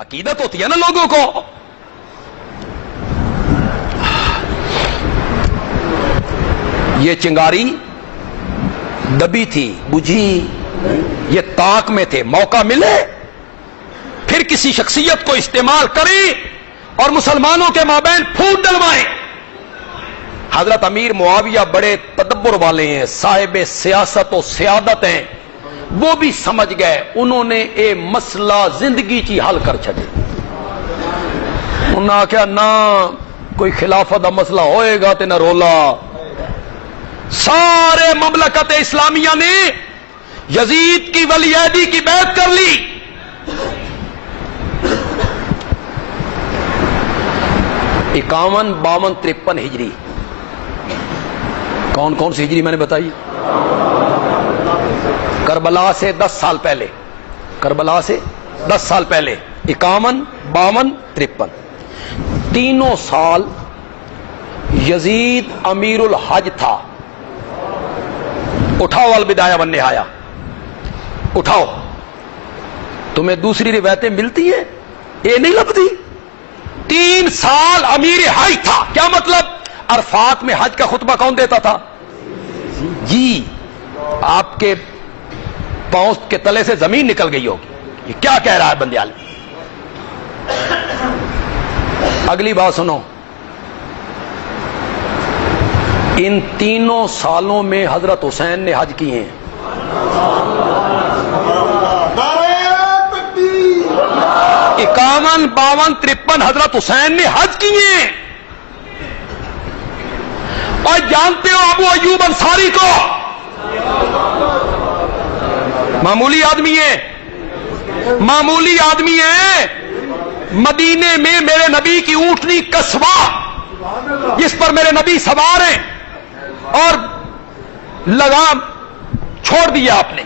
عقیدت ہوتی ہے نا لوگوں کو. یہ چنگاری دبی تھی، بجھی، یہ طاق میں تھے، موقع ملے پھر کسی شخصیت کو استعمال کریں اور مسلمانوں کے مابین پھوٹ ڈلوائیں. حضرت امیر معاویہ بڑے تدبر والے ہیں، صاحب سیاست و سیادت ہیں، وہ بھی سمجھ گئے. انہوں نے اے مسئلہ زندگی چی حل کر چھڑے. انہوں نے کہا نہ کوئی خلافت دا مسئلہ ہوئے گا تے نہ رولا. سارے مملکت اسلامیہ نے یزید کی ولی عہدی کی بیعت کر لی. 51 52 53 ہجری. کون کون سی ہجری میں نے بتائی؟ کربلا سے 10 سال پہلے، کربلا سے 10 سال پہلے 51 52 53 تینوں سال یزید امیر الحج تھا. اٹھاؤ البدایہ والنہایہ، اٹھاؤ. تمہیں دوسری روایتیں ملتی ہیں، یہ نہیں لبتی. 3 سال امیر حج تھا. کیا مطلب؟ عرفات میں حج کا خطبہ کون دیتا تھا؟ جی آپ کے پاؤں کے تلے سے زمین نکل گئی ہوگی. یہ کیا کہہ رہا ہے بندیال؟ اگلی بات سنو. ان تینوں سالوں میں حضرت حسین نے حج کیے ہیں. 51 52 53 حضرت حسین نے حج کیے ہیں. اور جانتے ہو ابو ایوب انصاری کو؟ معمولی آدمی ہے، معمولی آدمی ہے. مدینے میں میرے نبی کی اونٹنی کسوا جس پر میرے نبی سوار ہیں، اور لگام چھوڑ دیا آپ نے،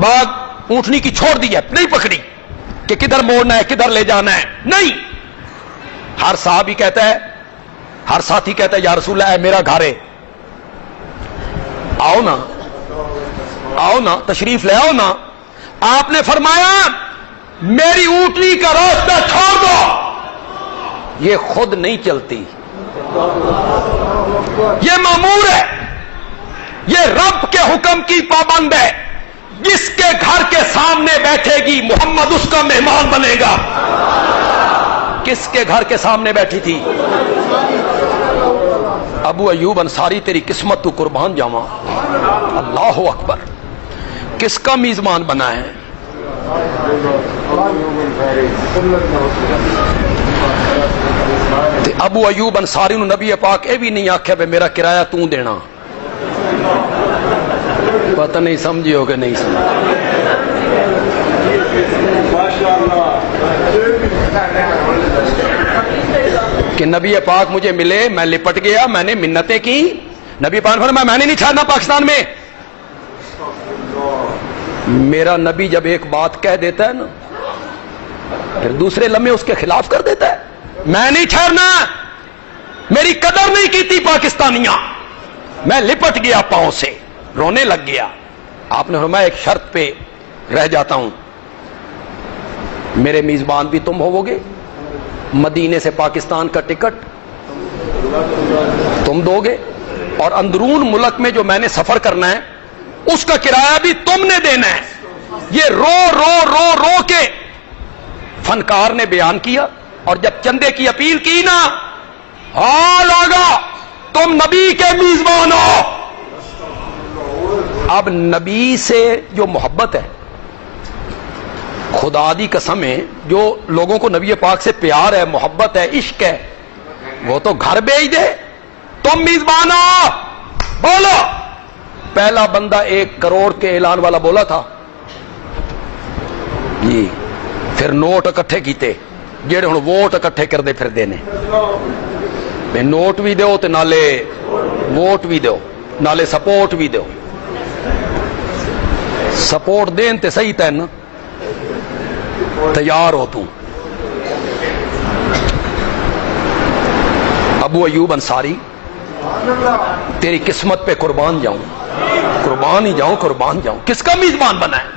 باغ اونٹنی کی چھوڑ دی ہے، نہیں پکڑی کہ کدھر موڑنا ہے کدھر لے جانا ہے. نہیں، ہر صحابی کہتا ہے، ہر ساتھی کہتا ہے یا رسول اللہ اے میرا گھر ہے، آؤ نا آؤ نا تشریف لے آؤ نا. آپ نے فرمایا میری اونٹنی کا راستہ چھوڑ دو، یہ خود نہیں چلتی، یہ مامور ہے، یہ رب کے حکم کی پابند ہے. جس کے گھر کے سامنے بیٹھے گی محمد اس کا مہمان بنے گا. کس کے گھر کے سامنے بیٹھی تھی؟ ابو ایوب انصاری تیری قسمت تو قربان جاواں. اللہ اکبر، کس کا میزبان بنا ہے؟ ابو ایوب انصاری نو نبی پاک اے بھی نہیں آکھیا بے میرا کرایہ تو دینا. پتہ نہیں سمجھی ہو کہ نہیں سمجھی. کہ نبی پاک مجھے ملے، میں لپٹ گیا، میں نے منتیں کی. نبی پاک فرمایا میں نے نہیں چھاڑنا پاکستان میں. میرا نبی جب ایک بات کہہ دیتا ہے نا پھر دوسرے لمحے اس کے خلاف کر دیتا ہے. میں نہیں چھاڑنا، میری قدر نہیں کی تھی پاکستانیاں، میں لپٹ گیا پاؤں سے، رونے لگ گیا. آپ نے فرمایا ایک شرط پہ رہ جاتا ہوں، میرے میزبان بھی تم ہوو گے، مدینے سے پاکستان کا ٹکٹ تم دو گے، اور اندرون ملک میں جو میں نے سفر کرنا ہے اس کا کرایہ بھی تم نے دینا ہے. یہ رو رو رو رو کے فنکار نے بیان کیا. اور جب چندے کی اپیل کی نا، ہاں لوگا تم نبی کے میزبان ہو. اب نبی سے جو محبت ہے، خدا دی قسم ہے، جو لوگوں کو نبی پاک سے پیار ہے، محبت ہے، عشق ہے، وہ تو گھر بھیج دے. تم میزبان ہو، بولو. پہلا بندہ 1 کروڑ کے اعلان والا بولا تھا جی. پھر نوٹ اکٹھے کیتے جڑے ہن ووٹ اکٹھے کر دے پھر دینے. نوٹ بھی دو تے نالے ووٹ بھی دو، نالے سپورٹ بھی دو. سپورٹ دین تے صحیح تین تیار ہو تو. ابو ایوب انصاری تیری قسمت پہ قربان جاؤں، قربان ہی جاؤں، قربان جاؤں. کس کا میزبان بنا ہے؟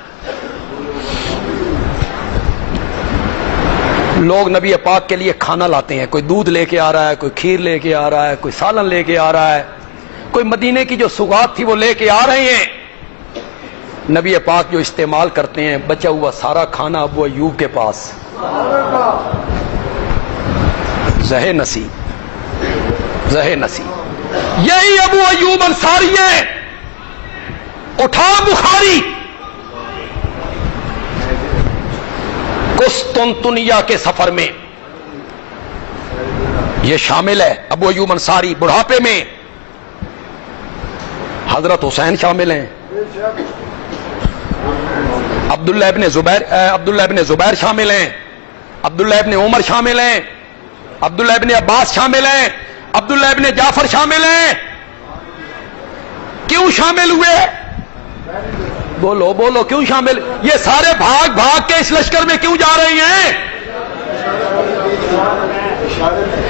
لوگ نبی پاک کے لیے کھانا لاتے ہیں، کوئی دودھ لے کے آ رہا ہے، کوئی کھیر لے کے آ رہا ہے، کوئی سالن لے کے آ رہا ہے، کوئی مدینے کی جو سوغات تھی وہ لے کے آ رہے ہیں۔ نبی پاک جو استعمال کرتے ہیں بچا ہوا سارا کھانا ابو ایوب کے پاس، زہ نسی، زہ نسی، یہی ابو ایوب انصاری ہے۔ اٹھا بخاری، قسطنطنیہ کے سفر میں یہ شامل ہے۔ ابو ایوب انصاری بڑھاپے میں، حضرت حسین شامل ہیں، عبداللہ ابن زبیر شامل ہیں، عبداللہ ابن عمر شامل ہیں، عبداللہ ابن عباس شامل ہیں، عبداللہ ابن جعفر شامل ہیں۔ کیوں شامل ہوئے؟ بولو بولو، کیوں شامل؟ یہ سارے بھاگ بھاگ کے اس لشکر میں کیوں جا رہے ہیں؟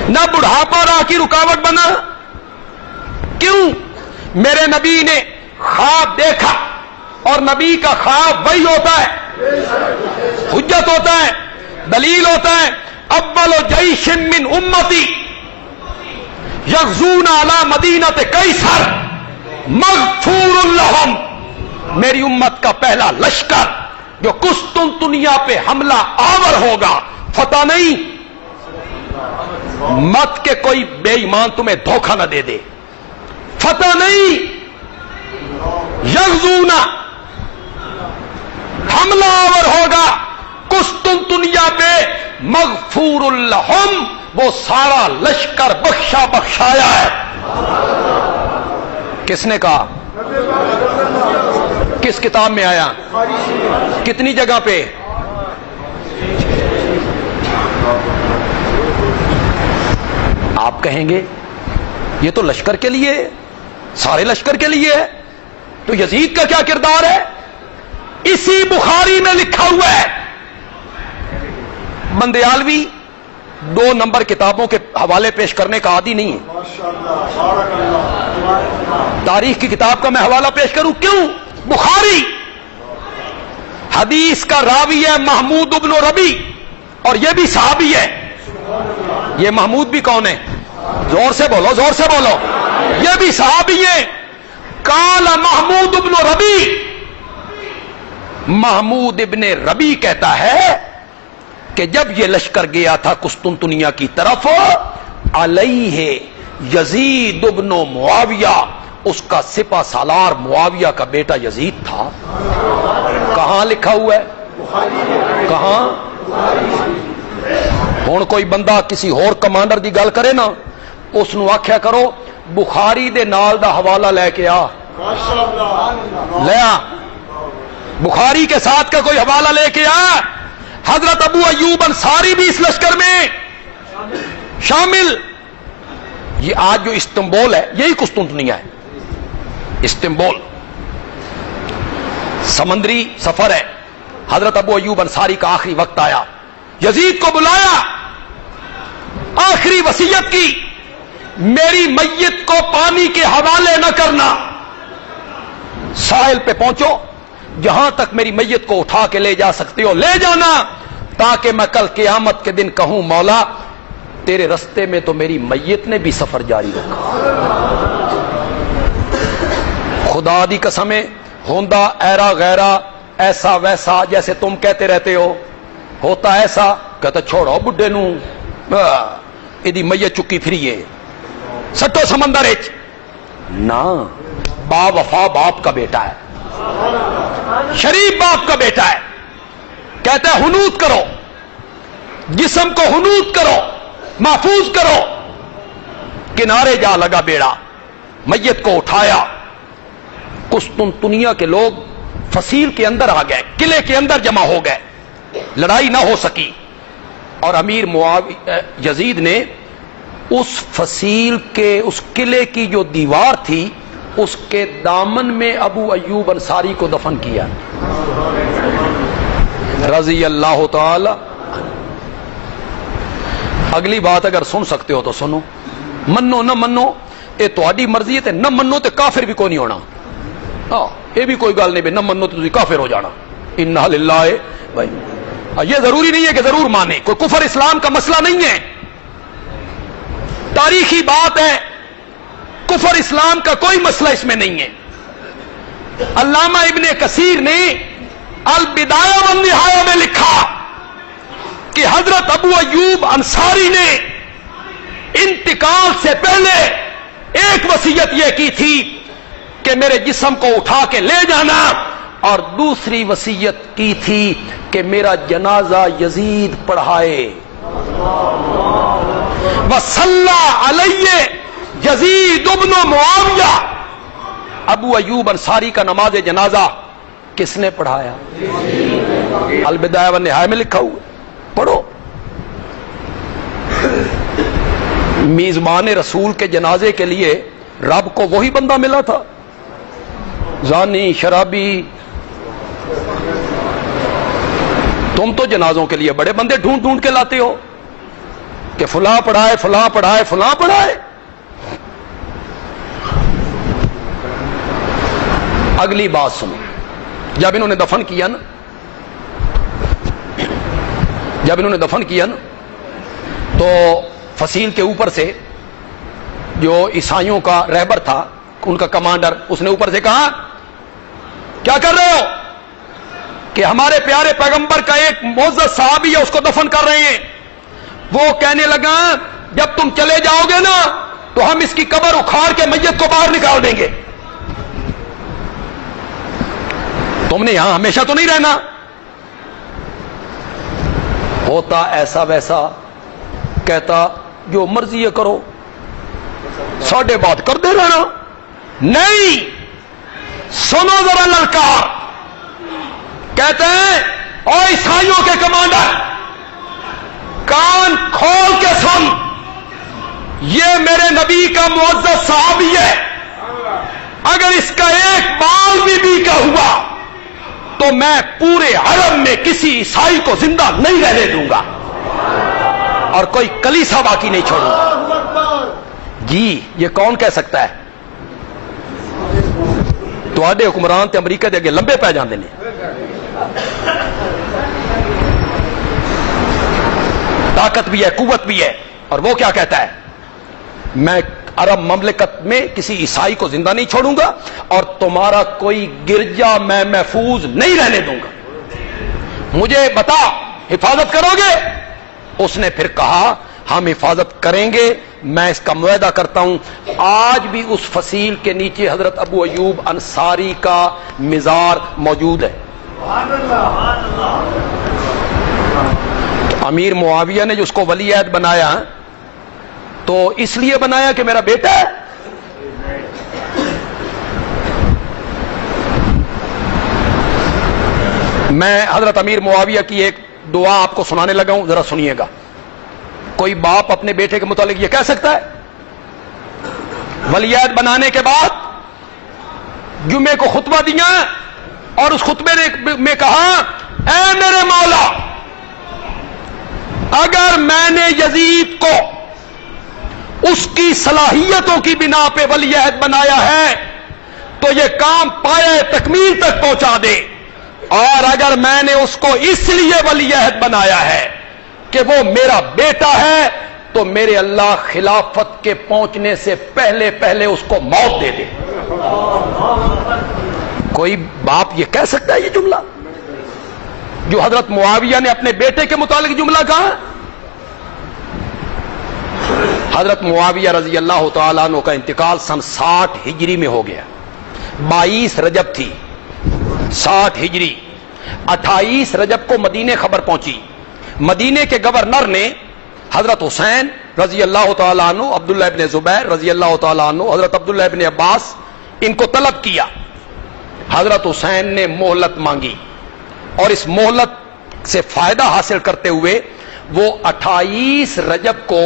نہ بڑھاپا راہ کی رکاوٹ بنا؟ کیوں؟ میرے نبی نے خواب دیکھا، اور نبی کا خواب وہی ہوتا ہے، حجت ہوتا ہے، دلیل ہوتا ہے۔ اول جیش من امتی یغزون علی مدینۃ قیصر مغفور لہم، میری امت کا پہلا لشکر جو قسطنطنیہ پہ حملہ آور ہوگا، فتح نہیں، مت کہ کوئی بے ایمان تمہیں دھوکہ نہ دے دے، فتح نہیں، یغزون حملہ آور ہوگا قسطنطنیہ پہ، مغفور لہم، وہ سارا لشکر بخشا بخشایا ہے۔ کس نے کہا؟ کس کتاب میں آیا؟ کتنی جگہ پہ؟ آپ کہیں گے یہ تو لشکر کے لیے، سارے لشکر کے لیے ہے، تو یزید کا کیا کردار ہے؟ اسی بخاری میں لکھا ہوا ہے۔ بندیالوی 2 نمبر کتابوں کے حوالے پیش کرنے کا عادی نہیں ہے، تاریخ کی کتاب کا میں حوالہ پیش کروں کیوں؟ بخاری، حدیث کا راوی ہے محمود ابن ربی، اور یہ بھی صحابی ہے۔ یہ محمود بھی کون ہے؟ زور سے بولو، زور سے بولو، یہ بھی صحابی ہے۔ قال محمود ابن ربی، محمود ابن ربی کہتا ہے کہ جب یہ لشکر گیا تھا قسطنطنیہ کی طرف، علیہ یزید ابن معاویہ، اس کا سپہ سالار معاویہ کا بیٹا یزید تھا۔ کہاں لکھا ہوا ہے؟ کہاں؟ ہن کوئی بندہ کسی اور کمانڈر دی گل کرے نا، اس نو آکھیا کرو بخاری دے نال دا حوالہ لے کے آ، لے آ، بخاری کے ساتھ کا کوئی حوالہ لے کے آ۔ حضرت ابو ایوب انصاری بھی اس لشکر میں شامل۔ یہ آج جو استنبول ہے یہی قسطنطنیہ ہے، استنبول سمندری سفر ہے۔ حضرت ابو ایوب انصاری کا آخری وقت آیا، یزید کو بلایا، آخری وصیت کی، میری میت کو پانی کے حوالے نہ کرنا، ساحل پہ پہنچو، جہاں تک میری میت کو اٹھا کے لے جا سکتے ہو لے جانا، تاکہ میں کل قیامت کے دن کہوں مولا تیرے رستے میں تو میری میت نے بھی سفر جاری رکھا۔ خدا دی قسمیں، ہوندا ایرا غیرا، ایسا ویسا جیسے تم کہتے رہتے ہو، ہوتا ایسا، کہتا چھوڑو بڈھے نو، ایدی میت چکی پھریے، سٹو سمندر اچ نا، با وفا باپ کا بیٹا ہے، شریف باپ کا بیٹا ہے، کہتا ہے حنوط کرو، جسم کو حنوط کرو، محفوظ کرو، کنارے جا لگا بیڑا، میت کو اٹھایا۔ قسطنطنیہ کے لوگ فصیل کے اندر آ گئے، قلعے کے اندر جمع ہو گئے، لڑائی نہ ہو سکی، اور امیر یزید نے اس فصیل کے، اس قلعے کی جو دیوار تھی اس کے دامن میں ابو ایوب انصاری کو دفن کیا، رضی اللہ تعالی۔ اگلی بات اگر سن سکتے ہو تو سنو، منو نہ منو یہ تہاڈی مرضی ہے، نہ منو تے کافر بھی کوئی نہیں ہونا، یہ بھی کوئی گل نہیں، نہ منو تو تسی کافر ہو جانا، انا للہ بھائی۔ یہ ضروری نہیں ہے کہ ضرور مانے، کوئی کفر اسلام کا مسئلہ نہیں ہے، تاریخی بات ہے، کفر اسلام کا کوئی مسئلہ اس میں نہیں ہے۔ علامہ ابن کثیر نے البدایہ والنہایہ میں لکھا کہ حضرت ابو ایوب انصاری نے انتقال سے پہلے ایک وصیت یہ کی تھی کہ میرے جسم کو اٹھا کے لے جانا، اور دوسری وصیت کی تھی کہ میرا جنازہ یزید پڑھائے۔ وصلی علیہ یزید ابن معاویہ، ابو ایوب انصاری کا نماز جنازہ کس نے پڑھایا؟ البدایہ والنہایہ میں لکھا ہوا، پڑھو۔ میزبان رسول کے جنازے کے لیے رب کو وہی بندہ ملا تھا، زانی شرابی؟ تم تو جنازوں کے لیے بڑے بندے ڈھونڈ ڈھونڈ کے لاتے ہو کہ فلاں پڑھائے فلاں پڑھائے فلاں پڑھائے۔ اگلی بات سنو، جب انہوں نے دفن کیا نا تو فصیل کے اوپر سے جو عیسائیوں کا رہبر تھا، ان کا کمانڈر، اس نے اوپر سے کہا کیا کر رہے ہو؟ کہ ہمارے پیارے پیغمبر کا ایک معزز صحابی ہے، اس کو دفن کر رہے ہیں۔ وہ کہنے لگا جب تم چلے جاؤ گے نا تو ہم اس کی قبر اکھاڑ کے میت کو باہر نکال دیں گے، تم نے یہاں ہمیشہ تو نہیں رہنا۔ ہوتا ایسا ویسا، کہتا جو مرضی کرو، ساڈے بات کر دے رہنا۔ نہیں، سنو ذرا للکار، کہتے ہیں او عیسائیوں کے کمانڈر، کان کھول کے سن، یہ میرے نبی کا معزز صحابی ہے، اگر اس کا ایک بال بھی بیکا ہوا تو میں پورے عرب میں کسی عیسائی کو زندہ نہیں رہنے دوں گا اور کوئی کلیسا باقی نہیں چھوڑوں گا۔ جی یہ کون کہہ سکتا ہے؟ تواڈے حکمران تے امریکہ دے اگے لمبے پہ جاندے نے۔ طاقت بھی ہے، قوت بھی ہے، اور وہ کیا کہتا ہے؟ میں عرب مملکت میں کسی عیسائی کو زندہ نہیں چھوڑوں گا اور تمہارا کوئی گرجا میں محفوظ نہیں رہنے دوں گا، مجھے بتا حفاظت کرو گے؟ اس نے پھر کہا ہم حفاظت کریں گے، میں اس کا معاہدہ کرتا ہوں۔ آج بھی اس فصیل کے نیچے حضرت ابو ایوب انصاری کا مزار موجود ہے۔ امیر معاویہ نے جو اس کو ولی عہد بنایا تو اس لیے بنایا کہ میرا بیٹا ہے؟ میں حضرت امیر معاویہ کی ایک دعا آپ کو سنانے لگا ہوں، ذرا سنیے گا۔ کوئی باپ اپنے بیٹے کے متعلق یہ کہہ سکتا ہے؟ ولی عہد بنانے کے بعد جمعے کو خطبہ دیا اور اس خطبے میں کہا اے میرے مولا، اگر میں نے یزید کو اس کی صلاحیتوں کی بنا پہ ولی عہد بنایا ہے تو یہ کام پایہ تکمیل تک پہنچا دے، اور اگر میں نے اس کو اس لیے ولی عہد بنایا ہے کہ وہ میرا بیٹا ہے تو میرے اللہ خلافت کے پہنچنے سے پہلے پہلے اس کو موت دے دے۔ کوئی باپ یہ کہہ سکتا ہے یہ جملہ جو حضرت معاویہ نے اپنے بیٹے کے متعلق جملہ کہا؟ حضرت معاویہ رضی اللہ تعالیٰ عنہ کا انتقال سن 60 ہجری میں ہو گیا، 22 رجب تھی 60 ہجری، 28 رجب کو مدینے خبر پہنچی۔ مدینے کے گورنر نے حضرت حسین رضی اللہ تعالیٰ عنہ، عبداللہ ابن زبیر رضی اللہ تعالیٰ عنہ، حضرت عبداللہ ابن عباس، ان کو طلب کیا۔ حضرت حسین نے مہلت مانگی اور اس مہلت سے فائدہ حاصل کرتے ہوئے وہ 28 رجب کو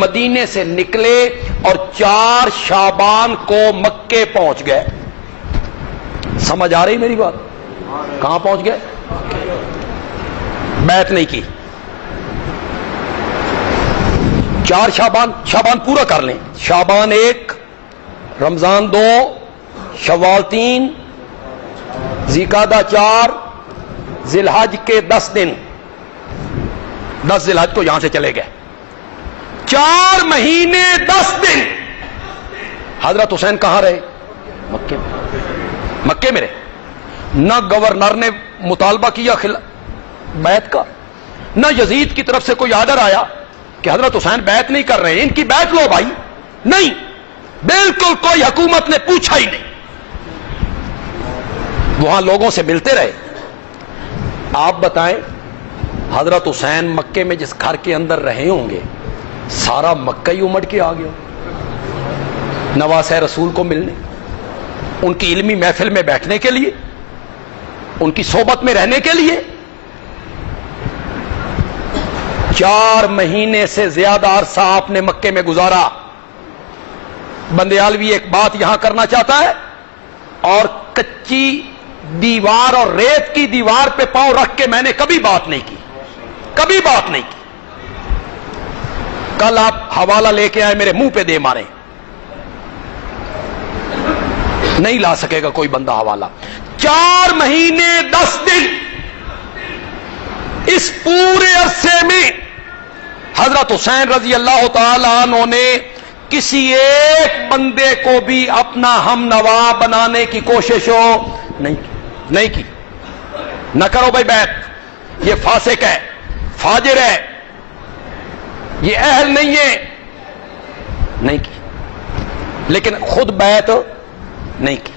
مدینے سے نکلے اور 4 شعبان کو مکے پہنچ گئے۔ سمجھ آ رہی میری بات؟ کہاں پہنچ گئے؟ بیعت نہیں کی۔ 4 شعبان پورا کر لیں، شعبان 1، رمضان 2، شوال 3، ذی القعدہ 4، ذی الحج کے 10 دن، 10 ذی الحج کو یہاں سے چلے گئے. 4 مہینے 10 دن حضرت حسین کہاں رہے؟ مکے میں. مکے میں رہے. نہ گورنر نے مطالبہ کیا بیعت کا، نہ یزید کی طرف سے کوئی آرڈر آیا کہ حضرت حسین بیعت نہیں کر رہے، ان کی بیعت لو بھائی. نہیں، بالکل کوئی حکومت نے پوچھا ہی نہیں. وہاں لوگوں سے ملتے رہے. آپ بتائیں حضرت حسین مکے میں جس گھر کے اندر رہے ہوں گے سارا مکہ ہی امڑ کے آ گیا نواسہ رسول کو ملنے، ان کی علمی محفل میں بیٹھنے کے لیے، ان کی صحبت میں رہنے کے لیے. 4 مہینے سے زیادہ عرصہ آپ نے مکے میں گزارا. بندیالوی ایک بات یہاں کرنا چاہتا ہے، اور کچی دیوار اور ریت کی دیوار پہ پاؤں رکھ کے میں نے کبھی بات نہیں کی، کبھی بات نہیں کی. کل آپ حوالہ لے کے آئے میرے منہ پہ دے مارے، نہیں لا سکے گا کوئی بندہ حوالہ. 4 مہینے 10 دن اس پورے عرصے میں حضرت حسین رضی اللہ تعالی عنہ نے کسی ایک بندے کو بھی اپنا ہم نوا بنانے کی کوشش نہیں کی. نہ کرو بھائی بیعت، یہ فاسق ہے، فاجر ہے، یہ اہل نہیں ہے، نہیں کی. لیکن خود بیعت نہیں کی.